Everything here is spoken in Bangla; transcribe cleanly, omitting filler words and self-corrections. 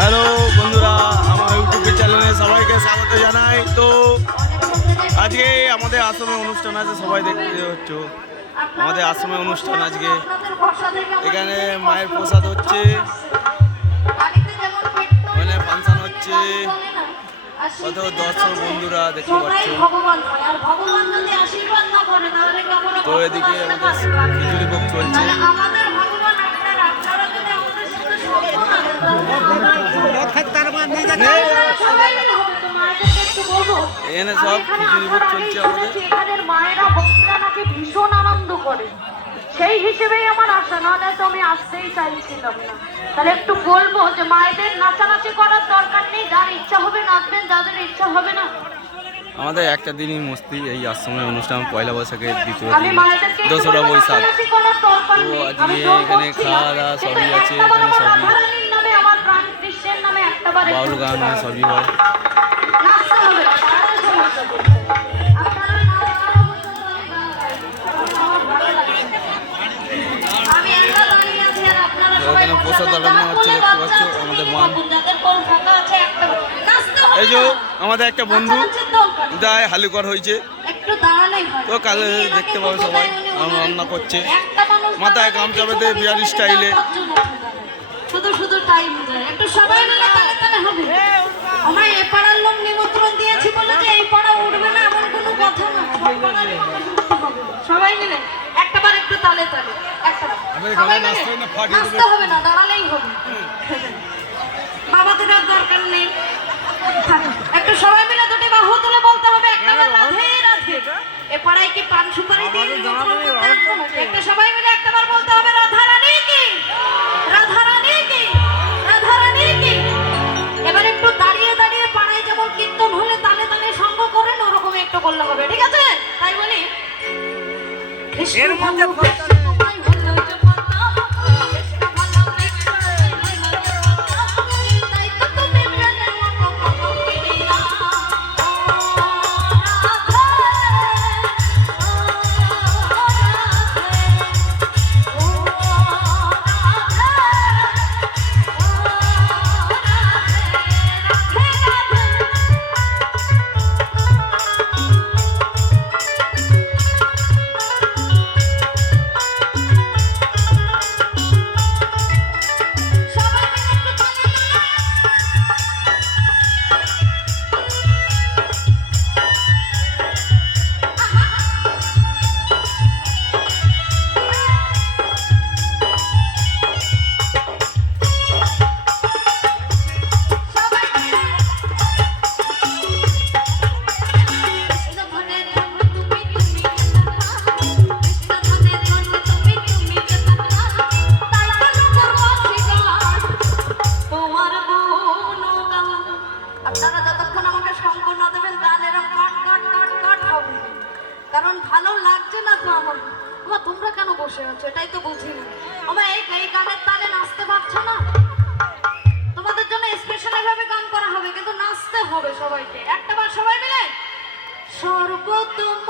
হ্যালো বন্ধুরা, আমার ইউটিউব চ্যানেলে সবাইকে স্বাগত জানাই। তো আজকে আমাদের আশ্রমে অনুষ্ঠান আছে, সবাই দেখতে হচ্ছে। আমাদের আশ্রমে অনুষ্ঠান আজকে, এখানে মায়ের প্রসাদ হচ্ছে, মানে ফাংশন হচ্ছে। কত দর্শক বন্ধুরা দেখতে পাচ্ছ। তো এদিকে আমাদের খিচুড়ি ভোগ চলছে। এখানে সব খিচুড়ি ভোগ চলছে আমাদের। এখানের মায়েরা ভক্তরা নাকি ভীষণ আনন্দ করে, সেই হিসেবেই আমার আশা, নাহলে তো আমি আসতেই চাইছিলাম না। তাহলে একটু বলবো যে মায়েদের নাচানাচি করার দরকার নেই, যার ইচ্ছা হবে নাচবেন, যাদের ইচ্ছা হবে না। আমাদের একটা দিনই মস্তি, এই আশ্রমের অনুষ্ঠান পয়লা বৈশাখের দ্বিতীয় দিন, 2রা বৈশাখ। তো আজকে এখানে খাওয়া দাওয়া সবই আছে, এখানে সবই বাউল গান হয়, সবই হয়। এখানে প্রসাদ আলোচনা হচ্ছে, দেখতে পাচ্ছ আমাদের মান। এই যে আমাদের একটা বন্ধু উদয় হালুকর হয়েছে, তো কালে দেখতে পাবে সবাই রান্না করছে, মাথায় গামছা বেঁধে বিহারি স্টাইলে। শুধু শুধু টাইম যায়, একটু সবাই মিলে তালে তালে হবে। আমরা এ পাড়ার লোক নিমন্ত্রণ দিয়েছি বলে যে এই পাড়া উঠবে না এমন কোনো কথা না, সবাই মিলে একটাবার একটু তালে তালে, নাচতে হবে না, দাঁড়ালেই হবে। বাবাদের আর দরকার নেই, একটু সবাই মিলে দুটি বাহু তুলে বলতে হবে একটাবার রাধে রাধে। এ পাড়ায় কি পান সুপারি দিয়ে নিমন্ত্রণ করতে আসবো না? একটা সবাই মিলে একটাবার বলতে হবে রাধা রানী কি, রাধা রানী কি, রাধা রানী কি। এবার একটু দাঁড়িয়ে দাঁড়িয়ে পাড়ায় যেমন কীর্তন হলে তালে তালে সঙ্গ করেন, ওরকম একটু করলে হবে, ঠিক আছে? তাই বলি এর মধ্যে কারণ ভালো লাগছে না তো আমার। তোমরা কেন বসে আছো এটাই তো বুঝি না। আমার এই গানের তালে নাচতে পারছো না, তোমাদের জন্য স্পেশাল ভাবে গান করা হবে, কিন্তু নাচতে হবে সবাইকে। একটাবার সবাই মিলে সর্বতম